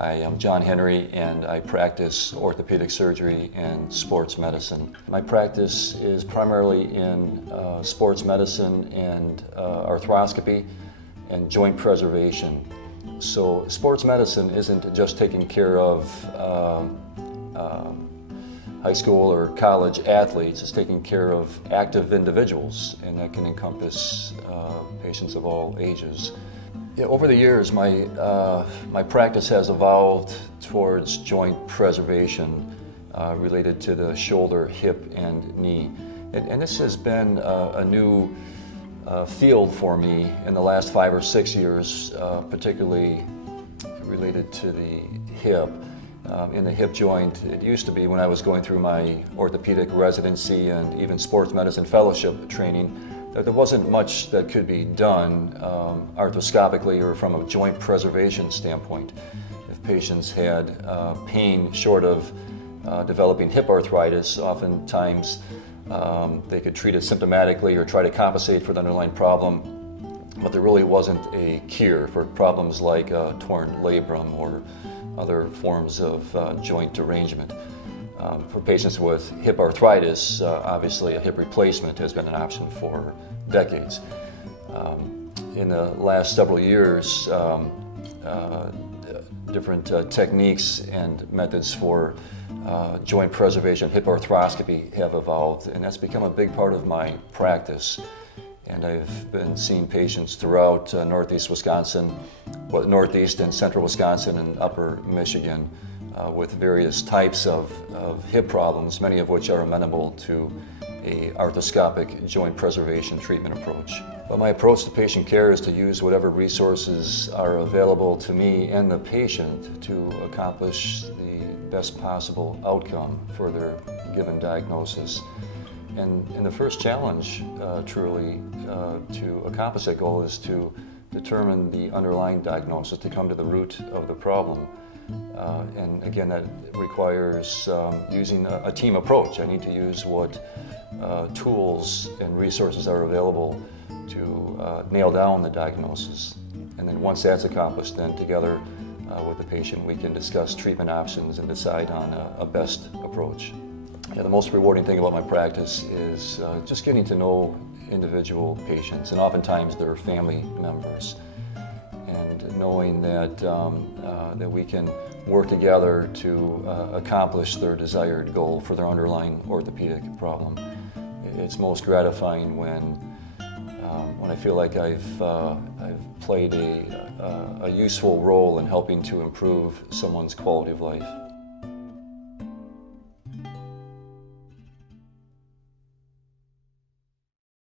Hi, I'm Jon Henry, and I practice orthopedic surgery and sports medicine. My practice is primarily in sports medicine and arthroscopy and joint preservation. So sports medicine isn't just taking care of high school or college athletes, it's taking care of active individuals, and that can encompass patients of all ages. Yeah, over the years, my practice has evolved towards joint preservation related to the shoulder, hip, and knee. And this has been a new field for me in the last 5 or 6 years, particularly related to the hip. In the hip joint, it used to be when I was going through my orthopedic residency and even sports medicine fellowship training, that there wasn't much that could be done arthroscopically or from a joint preservation standpoint. If patients had pain short of developing hip arthritis, oftentimes they could treat it symptomatically or try to compensate for the underlying problem, but there really wasn't a cure for problems like torn labrum or other forms of joint derangement. For patients with hip arthritis, obviously a hip replacement has been an option for decades. In the last several years, different techniques and methods for joint preservation, hip arthroscopy, have evolved, and that's become a big part of my practice. And I've been seeing patients throughout northeast Wisconsin, northeast and central Wisconsin and upper Michigan with various types of hip problems, many of which are amenable to a arthroscopic joint preservation treatment approach. But my approach to patient care is to use whatever resources are available to me and the patient to accomplish the best possible outcome for their given diagnosis. And the first challenge, truly, to accomplish that goal is to determine the underlying diagnosis, to come to the root of the problem. And again, that requires using a team approach. I need to use what tools and resources are available to nail down the diagnosis. And then once that's accomplished, then together with the patient, we can discuss treatment options and decide on a best approach. Yeah, the most rewarding thing about my practice is just getting to know individual patients and oftentimes their family members, and knowing that that we can work together to accomplish their desired goal for their underlying orthopedic problem. It's most gratifying when I feel like I've played a useful role in helping to improve someone's quality of life.